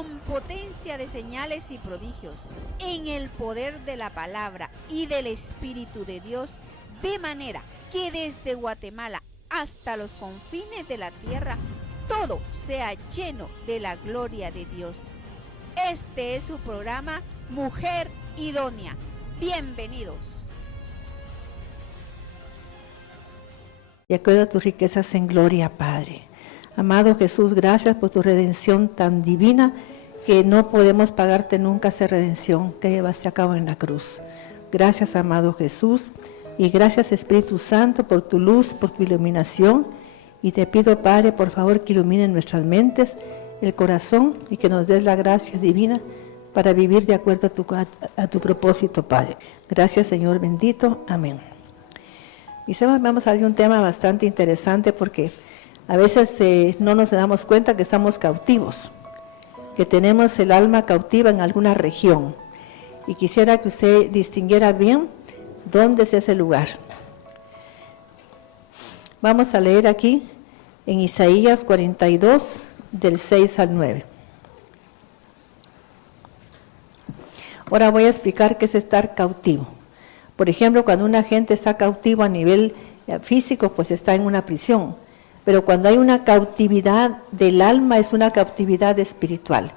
con potencia de señales y prodigios, en el poder de la palabra y del Espíritu de Dios, de manera que desde Guatemala hasta los confines de la tierra, todo sea lleno de la gloria de Dios. Este es su programa Mujer Idónea. Bienvenidos. Y acuerda tus riquezas en gloria, Padre. Amado Jesús, gracias por tu redención tan divina que no podemos pagarte nunca esa redención que llevaste a cabo en la cruz. Gracias, amado Jesús, y gracias, Espíritu Santo, por tu luz, por tu iluminación. Y te pido, Padre, por favor, que iluminen nuestras mentes, el corazón, y que nos des la gracia divina para vivir de acuerdo a tu propósito, Padre. Gracias, Señor bendito. Amén. Y vamos a hablar de un tema bastante interesante porque a veces no nos damos cuenta que estamos cautivos, que tenemos el alma cautiva en alguna región. Y quisiera que usted distinguiera bien dónde es ese lugar. Vamos a leer aquí en Isaías 42, del 6 al 9. Ahora voy a explicar qué es estar cautivo. Por ejemplo, cuando una gente está cautivo a nivel físico, pues está en una prisión. Pero cuando hay una cautividad del alma, es una cautividad espiritual,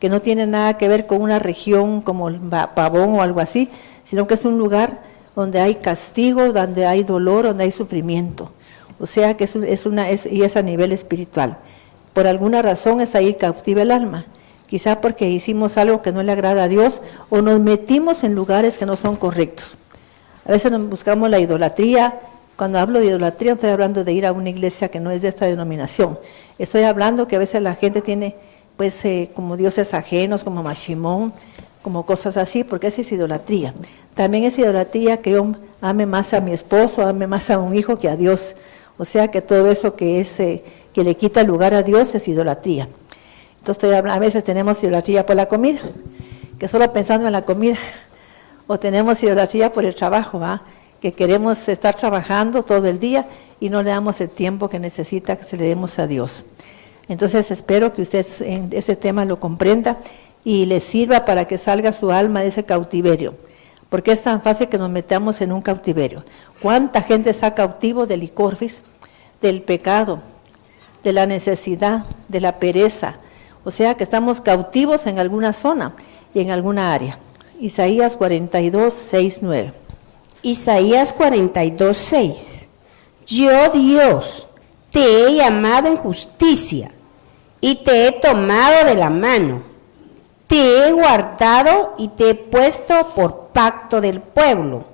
que no tiene nada que ver con una región como el Pavón o algo así, sino que es un lugar donde hay castigo, donde hay dolor, donde hay sufrimiento. O sea que es a nivel espiritual. Por alguna razón está ahí cautiva el alma. Quizá porque hicimos algo que no le agrada a Dios o nos metimos en lugares que no son correctos. A veces nos buscamos la idolatría. Cuando hablo de idolatría, no estoy hablando de ir a una iglesia que no es de esta denominación. Estoy hablando que a veces la gente tiene, pues, como dioses ajenos, como Mashimón, como cosas así, porque esa es idolatría. También es idolatría que yo ame más a mi esposo, ame más a un hijo que a Dios. O sea que todo eso que es que le quita lugar a Dios es idolatría. Entonces a veces tenemos idolatría por la comida, que solo pensando en la comida, o tenemos idolatría por el trabajo, ¿va? Que queremos estar trabajando todo el día y no le damos el tiempo que necesita que se le demos a Dios. Entonces espero que usted en ese tema lo comprenda y le sirva para que salga su alma de ese cautiverio, porque es tan fácil que nos metamos en un cautiverio. ¿Cuánta gente está cautivo del licorfis, del pecado, de la necesidad, de la pereza? O sea que estamos cautivos en alguna zona y en alguna área. Isaías 42, 6, 9. Isaías 42, 6. Yo, Dios, te he llamado en justicia y te he tomado de la mano. Te he guardado y te he puesto por pacto del pueblo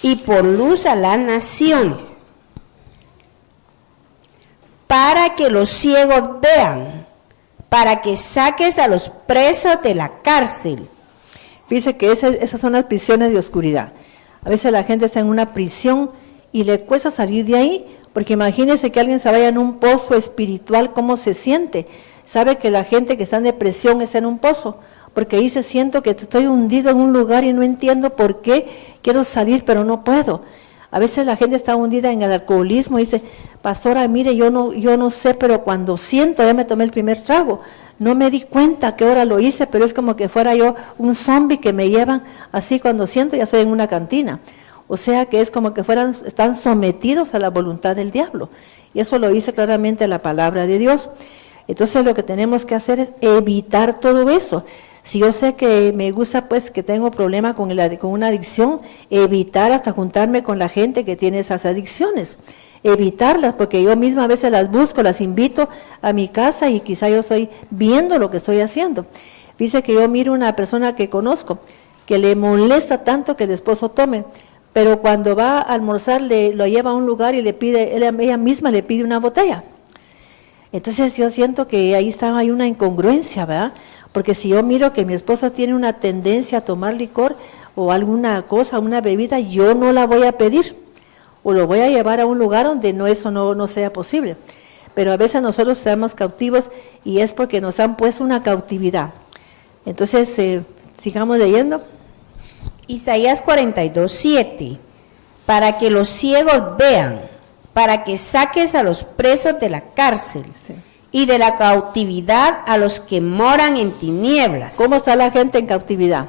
y por luz a las naciones, para que los ciegos vean, para que saques a los presos de la cárcel. Fíjese que esas son las prisiones de oscuridad. A veces la gente está en una prisión y le cuesta salir de ahí, porque imagínese que alguien se vaya en un pozo espiritual, ¿cómo se siente? Sabe que la gente que está en depresión está en un pozo, porque ahí siento que estoy hundido en un lugar y no entiendo por qué quiero salir, pero no puedo. A veces la gente está hundida en el alcoholismo y dice, pastora, mire, yo no sé, pero cuando siento, ya me tomé el primer trago, no me di cuenta a qué hora lo hice, pero es como que fuera yo un zombie que me llevan, así cuando siento ya estoy en una cantina. O sea que es como que están sometidos a la voluntad del diablo. Y eso lo dice claramente la palabra de Dios. Entonces lo que tenemos que hacer es evitar todo eso. Si yo sé que me gusta, pues que tengo problema con una adicción, evitar hasta juntarme con la gente que tiene esas adicciones. Evitarlas, porque yo misma a veces las busco, las invito a mi casa y quizá yo estoy viendo lo que estoy haciendo. Dice que yo miro una persona que conozco, que le molesta tanto que el esposo tome, pero cuando va a almorzar lo lleva a un lugar y le pide, ella misma le pide una botella. Entonces yo siento que ahí hay una incongruencia, ¿verdad? Porque si yo miro que mi esposa tiene una tendencia a tomar licor o alguna cosa, una bebida, yo no la voy a pedir. O lo voy a llevar a un lugar donde eso no sea posible. Pero a veces nosotros estamos cautivos y es porque nos han puesto una cautividad. Entonces, sigamos leyendo. Isaías 42, 7. Para que los ciegos vean, para que saques a los presos de la cárcel, Sí. y de la cautividad a los que moran en tinieblas. ¿Cómo está la gente en cautividad?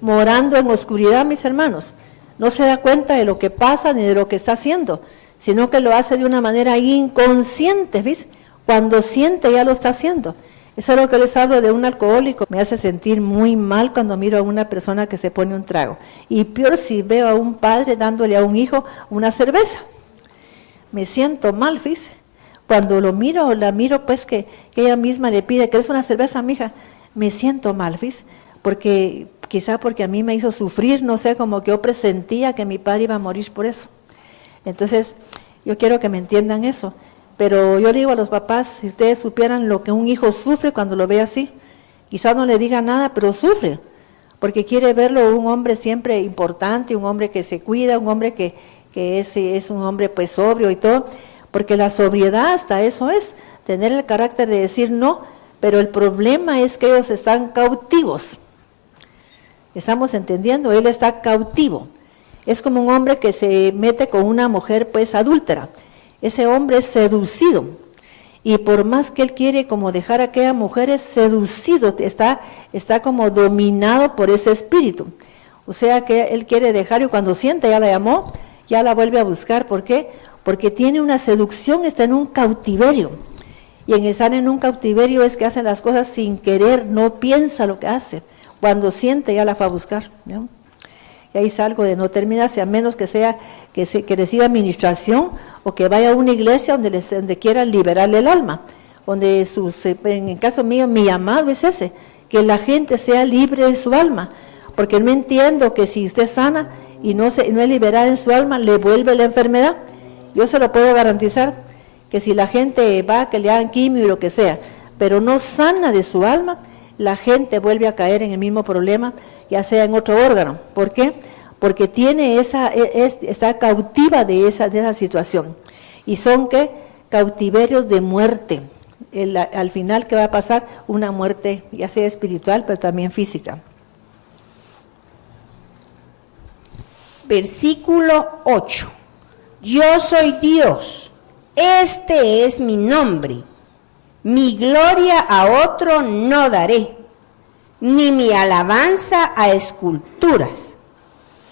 Morando en oscuridad, mis hermanos. No se da cuenta de lo que pasa ni de lo que está haciendo, sino que lo hace de una manera inconsciente, ¿ves? Cuando siente ya lo está haciendo. Eso es lo que les hablo de un alcohólico. Me hace sentir muy mal cuando miro a una persona que se pone un trago. Y peor si veo a un padre dándole a un hijo una cerveza. Me siento mal, ¿ves? Cuando lo miro o la miro, pues que ella misma le pide, ¿querés una cerveza, mija? Me siento mal, ¿ves? Porque quizá porque a mí me hizo sufrir, no sé, como que yo presentía que mi padre iba a morir por eso. Entonces, yo quiero que me entiendan eso. Pero yo digo a los papás, si ustedes supieran lo que un hijo sufre cuando lo ve así, quizás no le diga nada, pero sufre, porque quiere verlo un hombre siempre importante, un hombre que se cuida, un hombre que es un hombre pues sobrio y todo, porque la sobriedad hasta eso es, tener el carácter de decir no, pero el problema es que ellos están cautivos. Estamos entendiendo, él está cautivo. Es como un hombre que se mete con una mujer pues adúltera. Ese hombre es seducido. Y por más que él quiere como dejar a aquella mujer, es seducido, está como dominado por ese espíritu. O sea que él quiere dejar y cuando siente, ya la llamó, ya la vuelve a buscar. ¿Por qué? Porque tiene una seducción, está en un cautiverio. Y en estar en un cautiverio es que hacen las cosas sin querer, no piensa lo que hace. Cuando siente, ya la fue a buscar, ¿no? Y ahí salgo de no terminarse, a menos que sea que reciba administración o que vaya a una iglesia donde quieran liberarle el alma. Donde en el caso mío, mi llamado es ese, que la gente sea libre de su alma. Porque no entiendo que si usted sana y no es liberada en su alma, le vuelve la enfermedad. Yo se lo puedo garantizar, que si la gente va, que le hagan quimio y lo que sea, pero no sana de su alma, la gente vuelve a caer en el mismo problema, ya sea en otro órgano. ¿Por qué? Porque tiene está cautiva de esa situación. Y son ¿qué? Cautiverios de muerte. Al final, ¿qué va a pasar? Una muerte, ya sea espiritual, pero también física. Versículo 8. Yo soy Dios, este es mi nombre. Mi gloria a otro no daré, ni mi alabanza a esculturas.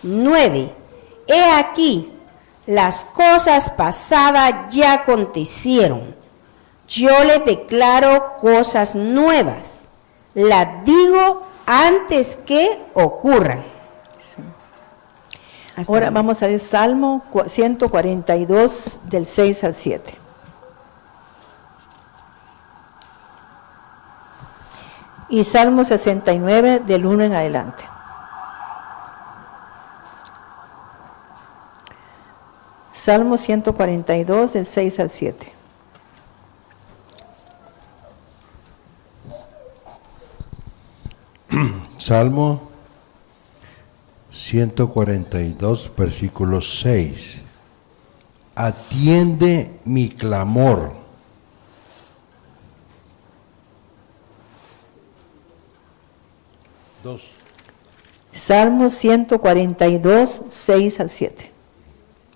9. He aquí, las cosas pasadas ya acontecieron. Yo les declaro cosas nuevas. Las digo antes que ocurran. Sí. Ahora vamos a ver Salmo 142, del 6 al 7. Y Salmo 69, del 1 en adelante. Salmo 142, del 6 al 7. Salmo 142, versículo 6. Atiende mi clamor. Salmo 142, 6 al 7.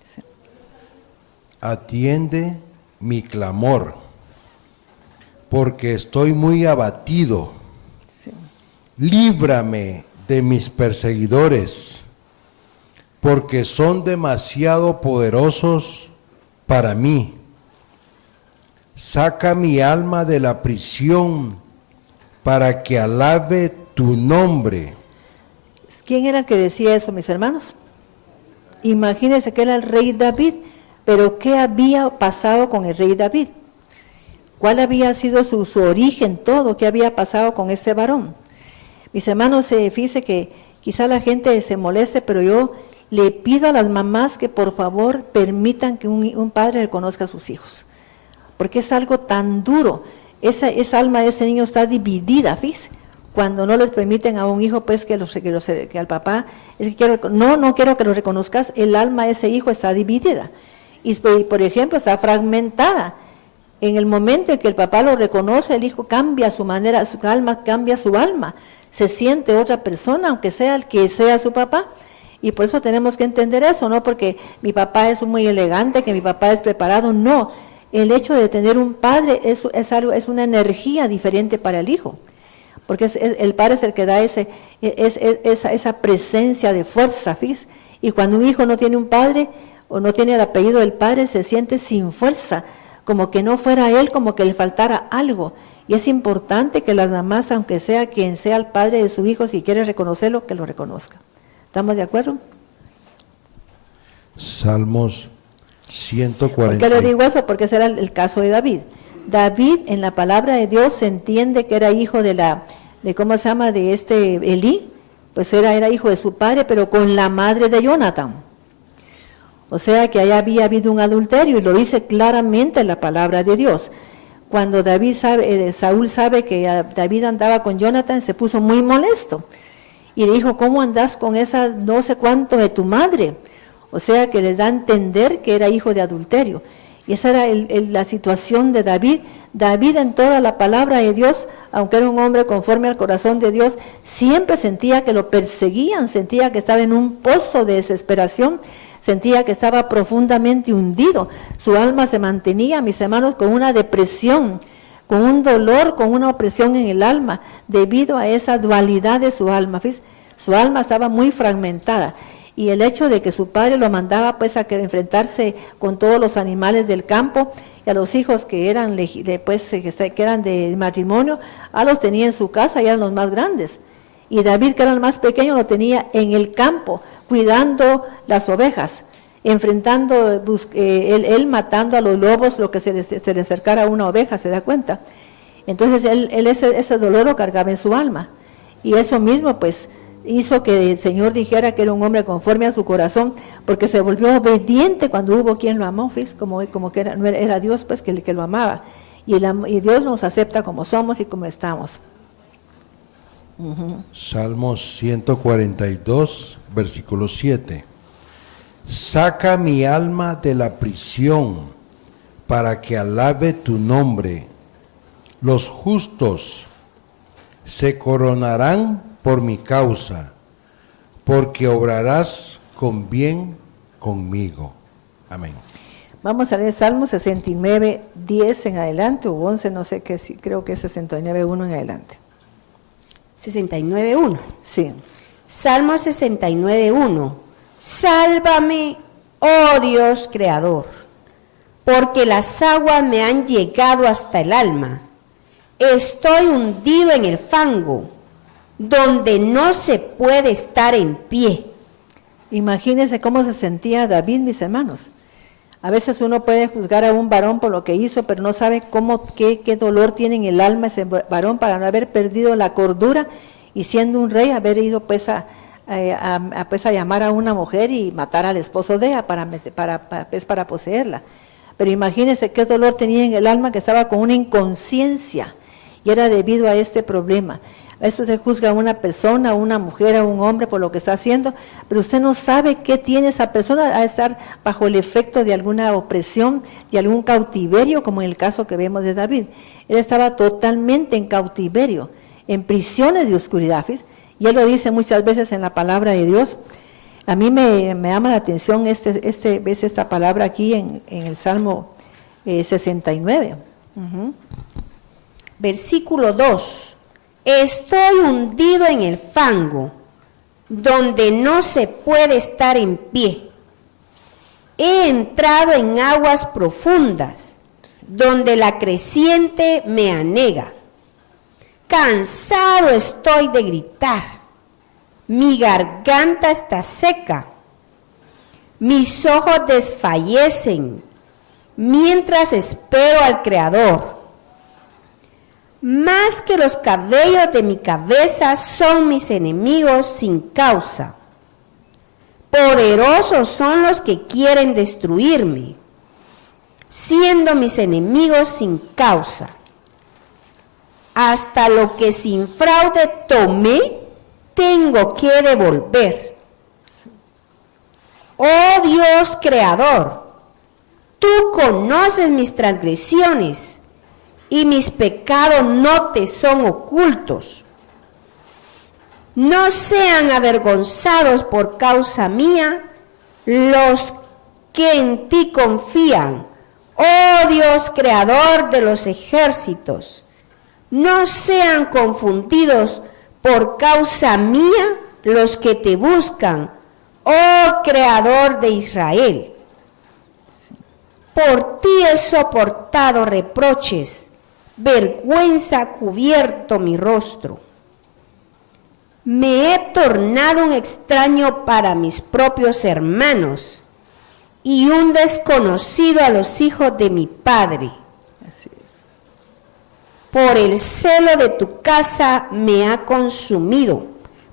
Sí. Atiende mi clamor, porque estoy muy abatido. Sí. Líbrame de mis perseguidores, porque son demasiado poderosos para mí. Saca mi alma de la prisión, para que alabe tu nombre. ¿Quién era el que decía eso, mis hermanos? Imagínense que era el rey David, pero ¿qué había pasado con el rey David? ¿Cuál había sido su origen, todo? ¿Qué había pasado con ese varón? Mis hermanos, fíjense que quizá la gente se moleste, pero yo le pido a las mamás que por favor permitan que un padre reconozca a sus hijos, porque es algo tan duro. Esa alma de ese niño está dividida, fíjense. Cuando no les permiten a un hijo, pues que al papá, es que no quiero que lo reconozcas, el alma de ese hijo está dividida. Y por ejemplo, está fragmentada. En el momento en que el papá lo reconoce, el hijo cambia su manera, su alma cambia su alma. Se siente otra persona, aunque sea el que sea su papá. Y por eso tenemos que entender eso, no porque mi papá es muy elegante, que mi papá es preparado, no. el hecho de tener un padre es una energía diferente para el hijo, porque el padre es el que da esa presencia de fuerza, ¿fíjese? Y cuando un hijo no tiene un padre o no tiene el apellido del padre, se siente sin fuerza, como que no fuera él, como que le faltara algo. Y es importante que las mamás, aunque sea quien sea el padre de su hijo, si quiere reconocerlo, que lo reconozca. ¿Estamos de acuerdo? Salmos 140. ¿Por qué le digo eso? Porque ese era el caso de David. David, en la palabra de Dios, se entiende que era hijo de ¿cómo se llama? De Elí, pues era hijo de su padre, pero con la madre de Jonathan. O sea que ahí había habido un adulterio, y lo dice claramente la palabra de Dios. Cuando Saúl sabe que David andaba con Jonathan, se puso muy molesto. Y le dijo, ¿cómo andás con esa no sé cuánto de tu madre? O sea que le da a entender que era hijo de adulterio. Y esa era la situación de David. David, en toda la palabra de Dios, aunque era un hombre conforme al corazón de Dios, siempre sentía que lo perseguían, sentía que estaba en un pozo de desesperación, sentía que estaba profundamente hundido. Su alma se mantenía, mis hermanos, con una depresión, con un dolor, con una opresión en el alma, debido a esa dualidad de su alma. ¿Ves? Su alma estaba muy fragmentada. Y el hecho de que su padre lo mandaba pues a enfrentarse con todos los animales del campo, y a los hijos que eran de matrimonio, los tenía en su casa y eran los más grandes. Y David, que era el más pequeño, lo tenía en el campo, cuidando las ovejas, enfrentando, él matando a los lobos, lo que se le acercara a una oveja, ¿se da cuenta? Entonces él ese dolor lo cargaba en su alma. Y eso mismo pues hizo que el Señor dijera que era un hombre conforme a su corazón, porque se volvió obediente cuando hubo quien lo amó, ¿ves? Como que era Dios pues que lo amaba. Y Dios nos acepta como somos y como estamos. Salmos 142, versículo 7. Saca mi alma de la prisión para que alabe tu nombre. Los justos se coronarán por mi causa, porque obrarás con bien conmigo. Amén. Vamos a leer Salmo 69, 10 en adelante, o 11, no sé qué, creo que es 69, 1 en adelante. 69:1. Sí. Salmo 69:1. Sálvame, oh Dios creador, porque las aguas me han llegado hasta el alma. Estoy hundido en el fango, donde no se puede estar en pie. Imagínense cómo se sentía David, mis hermanos. A veces uno puede juzgar a un varón por lo que hizo, pero no sabe qué dolor tiene en el alma ese varón para no haber perdido la cordura y siendo un rey haber ido pues a llamar a una mujer y matar al esposo de ella para poseerla. Pero imagínense qué dolor tenía en el alma, que estaba con una inconsciencia y era debido a este problema. Eso se juzga a una persona, a una mujer, a un hombre por lo que está haciendo, pero usted no sabe qué tiene esa persona, a estar bajo el efecto de alguna opresión, de algún cautiverio, como en el caso que vemos de David. Él estaba totalmente en cautiverio, en prisiones de oscuridad, ¿ves? Y él lo dice muchas veces en la palabra de Dios. A mí me llama la atención esta palabra aquí en el Salmo 69. Versículo 2. Estoy hundido en el fango, donde no se puede estar en pie. He entrado en aguas profundas, donde la creciente me anega. Cansado estoy de gritar. Mi garganta está seca. Mis ojos desfallecen mientras espero al Creador. Más que los cabellos de mi cabeza son mis enemigos sin causa. Poderosos son los que quieren destruirme, siendo mis enemigos sin causa. Hasta lo que sin fraude tomé, tengo que devolver. Oh Dios creador, tú conoces mis transgresiones, y mis pecados no te son ocultos. No sean avergonzados por causa mía los que en ti confían. Oh Dios, creador de los ejércitos, no sean confundidos por causa mía los que te buscan, oh creador de Israel. Por ti he soportado reproches, vergüenza ha cubierto mi rostro. Me he tornado un extraño para mis propios hermanos y un desconocido a los hijos de mi padre. Así es. Por el celo de tu casa me ha consumido,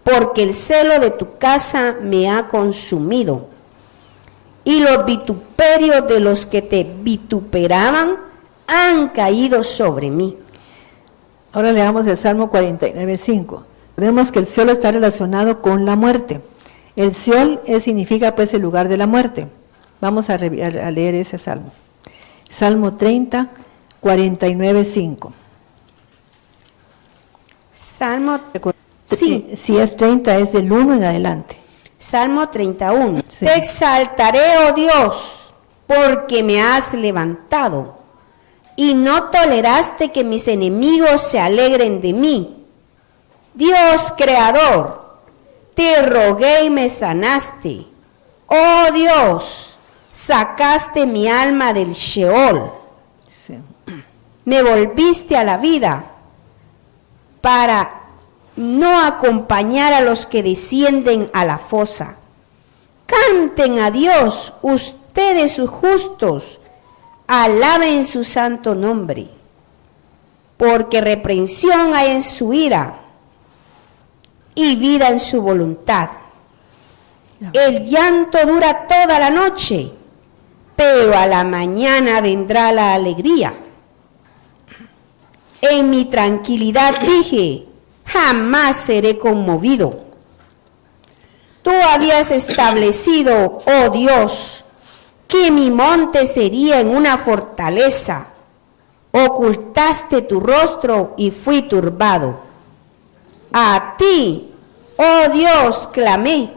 porque el celo de tu casa me ha consumido. Y los vituperios de los que te vituperaban han caído sobre mí. Ahora leamos el Salmo 49:5. Vemos que el Seol está relacionado con la muerte. El Seol significa pues el lugar de la muerte. Vamos a leer ese salmo. Salmo 30, 49:5. Salmo, sí. Si es 30 es del 1 en adelante. Salmo 31. Sí. Te exaltaré, oh Dios, porque me has levantado y no toleraste que mis enemigos se alegren de mí. Dios creador, te rogué y me sanaste. Oh Dios, sacaste mi alma del Sheol. Sí. Me volviste a la vida para no acompañar a los que descienden a la fosa. Canten a Dios, ustedes sus justos, alaben su santo nombre, porque reprensión hay en su ira y vida en su voluntad. El llanto dura toda la noche, pero a la mañana vendrá la alegría. En mi tranquilidad dije, jamás seré conmovido. Tú habías establecido, oh Dios, que mi monte sería en una fortaleza. Ocultaste tu rostro y fui turbado. A ti, oh Dios, clamé.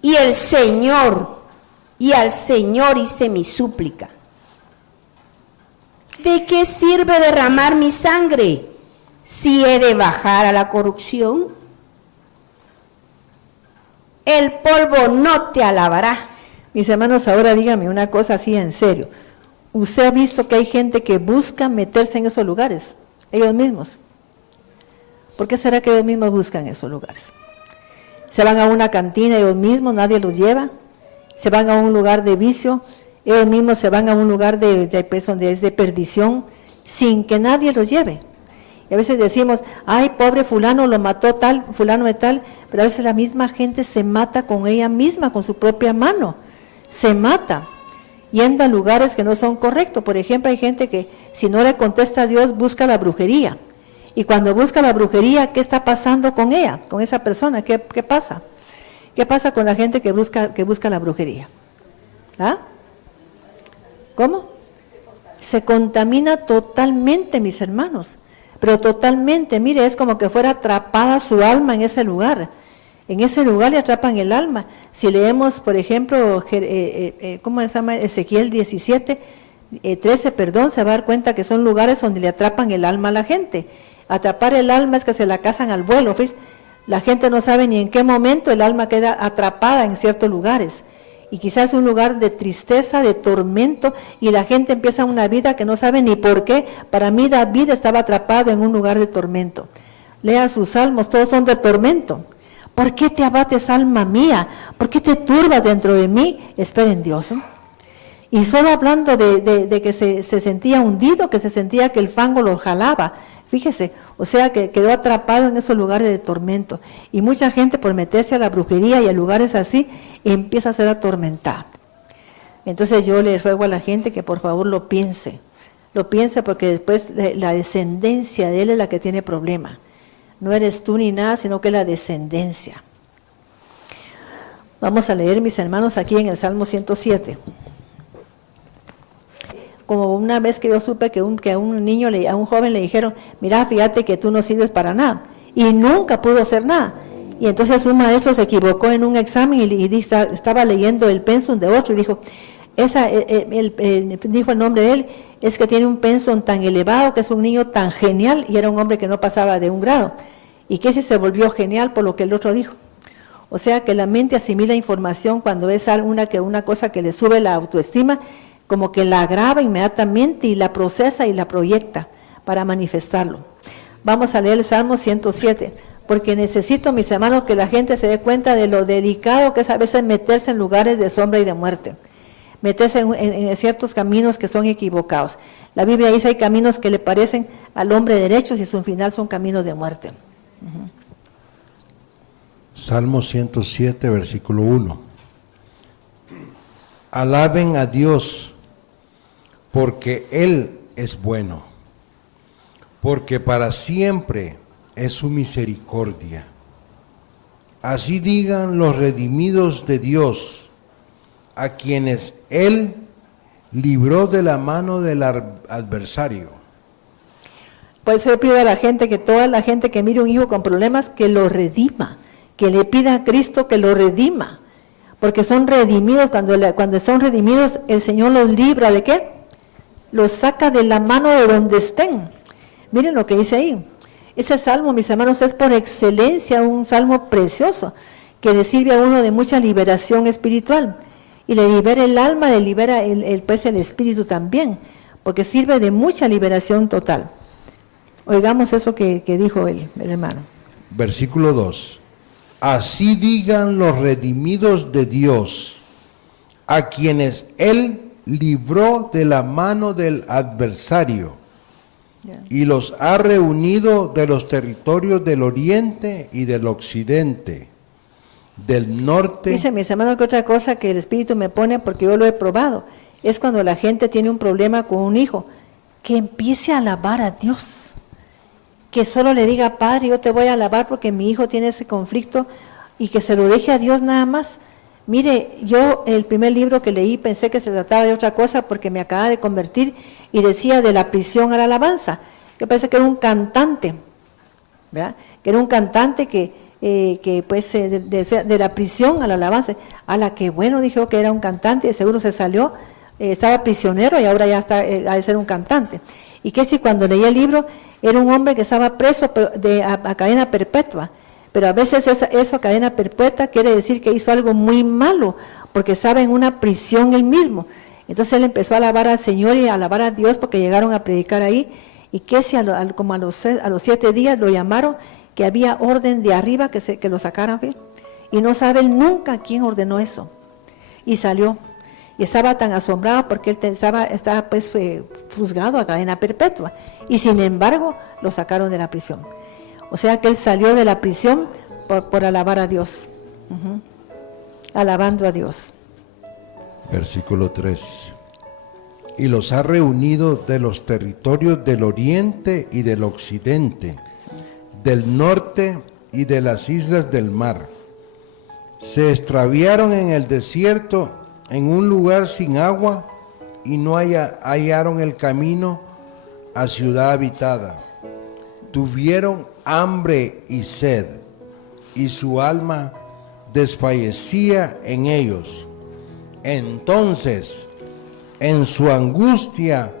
Y al Señor hice mi súplica. ¿De qué sirve derramar mi sangre si he de bajar a la corrupción? El polvo no te alabará. Mis hermanos, ahora dígame una cosa así en serio. ¿Usted ha visto que hay gente que busca meterse en esos lugares? Ellos mismos. ¿Por qué será que ellos mismos buscan esos lugares? Se van a una cantina ellos mismos, nadie los lleva. Se van a un lugar de vicio, ellos mismos se van a un lugar pues, donde es de perdición, sin que nadie los lleve. Y a veces decimos, ay, pobre fulano, lo mató tal, fulano de tal, pero a veces la misma gente se mata con ella misma, con su propia mano. Se mata, yendo a lugares que no son correctos. Por ejemplo, hay gente que si no le contesta a Dios, busca la brujería. Y cuando busca la brujería, ¿qué está pasando con ella, con esa persona? ¿Qué pasa? ¿Qué pasa con la gente que busca la brujería? ¿Ah? ¿Cómo? Se contamina totalmente, mis hermanos. Pero totalmente, mire, es como que fuera atrapada su alma en ese lugar. En ese lugar le atrapan el alma. Si leemos, por ejemplo, ¿cómo se llama? Ezequiel 13, se va a dar cuenta que son lugares donde le atrapan el alma a la gente. Atrapar el alma es que se la cazan al vuelo, ¿ves? La gente no sabe ni en qué momento el alma queda atrapada en ciertos lugares. Y quizás un lugar de tristeza, de tormento, y la gente empieza una vida que no sabe ni por qué. Para mí David estaba atrapado en un lugar de tormento. Lea sus salmos, todos son de tormento. ¿Por qué te abates, alma mía? ¿Por qué te turbas dentro de mí? Espera en Dios, ¿no? Y solo hablando de que se sentía hundido, que se sentía que el fango lo jalaba. Fíjese, o sea que quedó atrapado en esos lugares de tormento. Y mucha gente por meterse a la brujería y a lugares así, empieza a ser atormentada. Entonces yo le ruego a la gente que por favor lo piense porque después la descendencia de él es la que tiene problema. No eres tú ni nada, sino que la descendencia. Vamos a leer, mis hermanos, aquí en el Salmo 107. Como una vez que yo supe que a un niño, a un joven le dijeron, mira, fíjate que tú no sirves para nada. Y nunca pudo hacer nada. Y entonces un maestro se equivocó en un examen y estaba leyendo el pensum de otro y dijo, Dijo el nombre de él, es que tiene un pensum tan elevado, que es un niño tan genial, y era un hombre que no pasaba de 1 grado. Y que ese se volvió genial por lo que el otro dijo. O sea que la mente asimila información cuando es una cosa que le sube la autoestima, como que la graba inmediatamente y la procesa y la proyecta para manifestarlo. Vamos a leer el Salmo 107, porque necesito, mis hermanos, que la gente se dé cuenta de lo delicado que es a veces meterse en lugares de sombra y de muerte, meterse en ciertos caminos que son equivocados. La Biblia dice hay caminos que le parecen al hombre derechos y su final son caminos de muerte. Salmo 107, versículo 1. Alaben a Dios, porque Él es bueno, porque para siempre es su misericordia. Así digan los redimidos de Dios, a quienes Él libró de la mano del adversario. Por eso yo pido a la gente, que toda la gente que mire un hijo con problemas, que lo redima, que le pida a Cristo que lo redima, porque son redimidos. Cuando son redimidos, el Señor los libra ¿de qué? Los saca de la mano de donde estén. Miren lo que dice ahí. Ese salmo, mis hermanos, es por excelencia un salmo precioso, que le sirve a uno de mucha liberación espiritual, y le libera el alma, le libera el espíritu también, porque sirve de mucha liberación total. Oigamos eso que dijo el hermano. Versículo 2. Así digan los redimidos de Dios, a quienes Él libró de la mano del adversario, y los ha reunido de los territorios del oriente y del occidente, del norte. Dice, mis hermanos, que otra cosa que el Espíritu me pone, porque yo lo he probado, es cuando la gente tiene un problema con un hijo, que empiece a alabar a Dios. Que solo le diga, Padre, yo te voy a alabar porque mi hijo tiene ese conflicto, y que se lo deje a Dios nada más. Mire, yo el primer libro que leí pensé que se trataba de otra cosa porque me acababa de convertir y decía de la prisión a la alabanza. Yo pensé que era un cantante, ¿verdad? Que era un cantante de la prisión a la alabanza. A la que bueno, dijo que era un cantante y seguro se salió, estaba prisionero y ahora ya está, ha de ser un cantante. Y que si cuando leí el libro era un hombre que estaba preso a cadena perpetua. Pero a veces eso, cadena perpetua, quiere decir que hizo algo muy malo, porque estaba en una prisión él mismo. Entonces él empezó a alabar al Señor y a alabar a Dios, porque llegaron a predicar ahí, y que si como a los 7 días lo llamaron, que había orden de arriba que lo sacaran, ¿sí? Y no saben nunca quién ordenó eso. Y salió. Y estaba tan asombrado porque él estaba pues juzgado a cadena perpetua. Y sin embargo, lo sacaron de la prisión. O sea que él salió de la prisión por alabar a Dios. Alabando a Dios. Versículo 3. Y los ha reunido de los territorios del oriente y del occidente, sí, del norte y de las islas del mar. Se extraviaron en el desierto, en un lugar sin agua, y no hallaron el camino a ciudad habitada. Tuvieron hambre y sed, y su alma desfallecía en ellos. Entonces, en su angustia,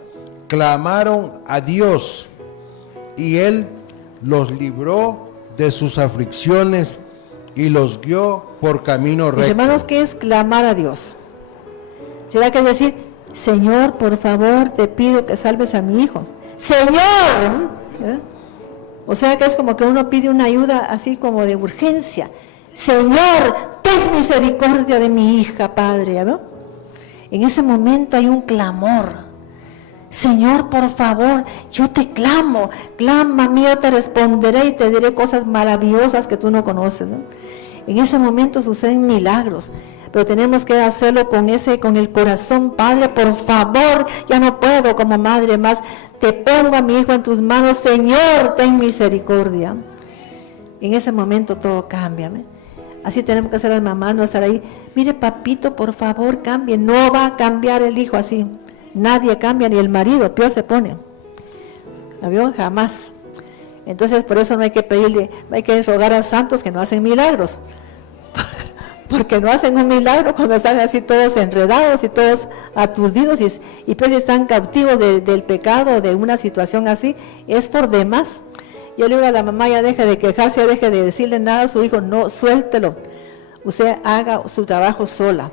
clamaron a Dios, y Él los libró de sus aflicciones y los guió por camino recto. Mis hermanos, ¿qué es clamar a Dios? ¿Será que es decir, Señor, por favor, te pido que salves a mi hijo? ¡Señor! ¿Eh? O sea que es como que uno pide una ayuda así como de urgencia. Señor, ten misericordia de mi hija, Padre. ¿No? En ese momento hay un clamor. Señor, por favor, yo te clamo. Clama a mí, yo te responderé y te diré cosas maravillosas que tú no conoces. ¿No? En ese momento suceden milagros. Pero tenemos que hacerlo con el corazón. Padre, por favor, ya no puedo como madre más. Te pongo a mi hijo en tus manos. Señor, ten misericordia. En ese momento todo cambia. ¿Me? Así tenemos que hacer las mamás, no estar ahí. Mire, papito, por favor, cambie. No va a cambiar el hijo así. Nadie cambia, ni el marido, peor se pone. ¿La vio? Jamás. Entonces, por eso no hay que pedirle, no hay que rogar a santos que no hacen milagros. porque no hacen un milagro cuando están así todos enredados y todos aturdidos y pues están cautivos del pecado, de una situación así, es por demás. Yo le digo a la mamá, ya deje de quejarse, ya deje de decirle nada a su hijo, no, suéltelo, usted haga su trabajo sola.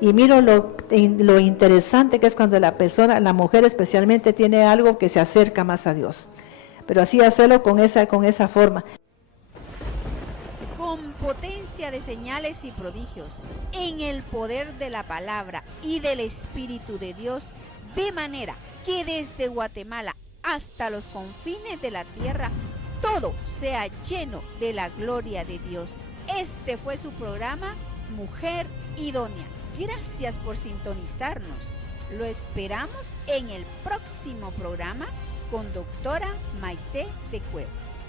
Y miro lo interesante que es cuando la persona, la mujer especialmente, tiene algo que se acerca más a Dios, pero así hacerlo con esa forma. Con potencia de señales y prodigios, en el poder de la palabra y del Espíritu de Dios, de manera que desde Guatemala hasta los confines de la tierra, todo sea lleno de la gloria de Dios. Este fue su programa, Mujer Idónea. Gracias por sintonizarnos. Lo esperamos en el próximo programa con doctora Maite de Cuevas.